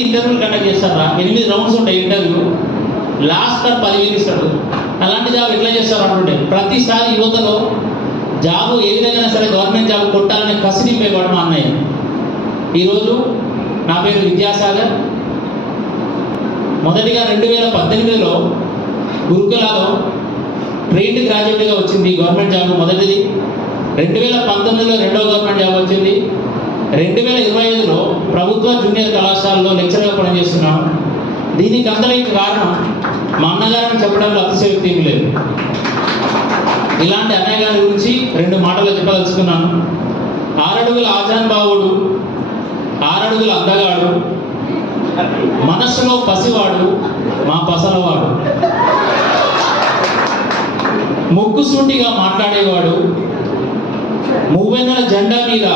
ఇంటర్వ్యూలు కండక్ట్ చేస్తారా? 8 రౌండ్స్ ఉంటాయి ఇంటర్వ్యూ, లాస్ట్ 10,000 ఇస్తాడు. అలాంటి జాబ్ ఎట్లా చేస్తారు అంటుంటే ప్రతిసారి యువతలో జాబు ఏ విధంగా సరే గవర్నమెంట్ జాబ్ కొట్టాలనే కసి నింపేవాడు మా అన్నయ్య. ఈరోజు నా పేరు విద్యాసాగర్. మొదటిగా 2018లో గురుకులాలో ట్రైన్డ్ గ్రాడ్యుయేట్గా వచ్చింది గవర్నమెంట్ జాబ్ మొదటిది. 2019లో రెండవ గవర్నమెంట్ జాబ్ వచ్చింది. 2025లో ప్రభుత్వ జూనియర్ కళాశాలలో లెక్చరర్గా పనిచేస్తున్నాను. దీనికి అందరికి కారణం మా అన్నగారిని చెప్పడంలో అతిశయోక్తి ఏమీ లేదు. ఇలాంటి అన్నయ్య గారి గురించి 2 మాటలు చెప్పదలుచుకున్నాను. 6 అడుగుల ఆజానుబావుడు, 6 అడుగుల అందగాడు, మనస్సులో పసివాడు, మా పసలవాడు, ముక్కుసూటిగా మాట్లాడేవాడు, మూవెన్నెల జెండా మీద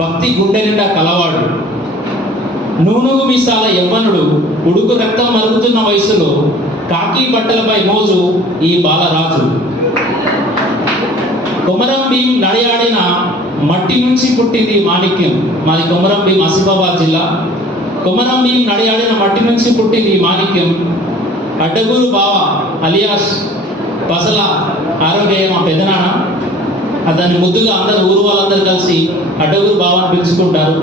భక్తి గుండె నిండా కలవాడు, నూనూగు మీసాల యవ్వనుడు, ఉడుకు రక్తం మరుగుతున్న వయసులో కాకి బట్టలపై మోజు ఈ బాలరాజు. కొమరం భీం నడియాడిన మట్టి నుంచి పుట్టింది మాణిక్యం. మాది కొమరం భీం, ఆసిఫాబాద్ జిల్లా. కొమరం భీం నడియాడిన మట్టి నుంచి పుట్టింది మాణిక్యం. అడ్డగూరు బావ అలియాస్ పసల ఆరోగ్య మా పెదనాన్న. దాన్ని ముద్దుగా అందరు ఊరు వాళ్ళందరూ కలిసి అడ్డగూరు బావ అని పిలుచుకుంటారు.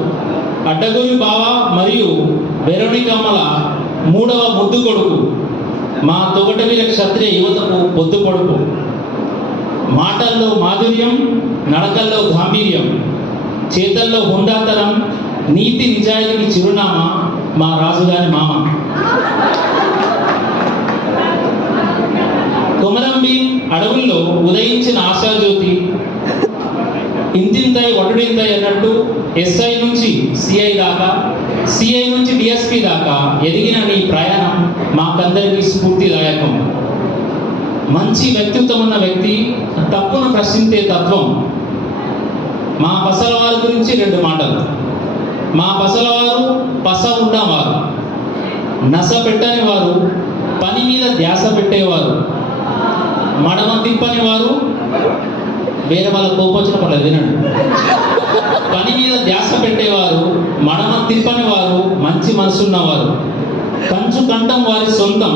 అడ్డగూరు బావ మరియు వెరోనికమ్మల 3వ ముద్దు కొడుకు, మా తొగటవీర క్షత్రియ యువతకు పొద్దు కొడుకు. మాటల్లో మాధుర్యం, నడకల్లో గాంభీర్యం, చేతల్లో హుందాతరం, నీతి నిజాయితీకి చిరునామా మా రాజుగారి మామ. కొమరం భీం అడవుల్లో ఉదయించిన ఆశాజ్యోతి, ఇంతింతై వటుడింతై అన్నట్టు ఎస్ఐ నుంచి సిఐ దాకా, సిఐ నుంచి డిఎస్పీ దాకా ఎదిగిన నీ ప్రయాణం మాకందరికీ స్ఫూర్తిదాయకం. మంచి వ్యక్తిత్వం ఉన్న వ్యక్తి, తప్పును ప్రశ్నించే తత్వం. మా పసలవారి గురించి 2 మాటలు. మా పసలవారు పస ఉన్నవారు, నస పెట్టని వారు, పని మీద ధ్యాస పెట్టేవారు, మడమ తిప్పని వారు. వేరే వాళ్ళ కోపం వచ్చిన పర్లేదు వినండి. పని మీద ధ్యాస పెట్టేవారు, మడమ తిప్పని వారు, మంచి మనసు ఉన్నవారు. కంచు కంఠం వారి సొంతం,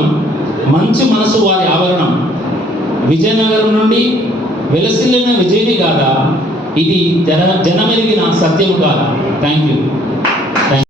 మంచి మనసు వారి ఆభరణం. విజయనగరం నుండి వెలసిల్లిన విజయని కాదా, ఇది జనమెరిగిన సత్యము కాదా. Thank you.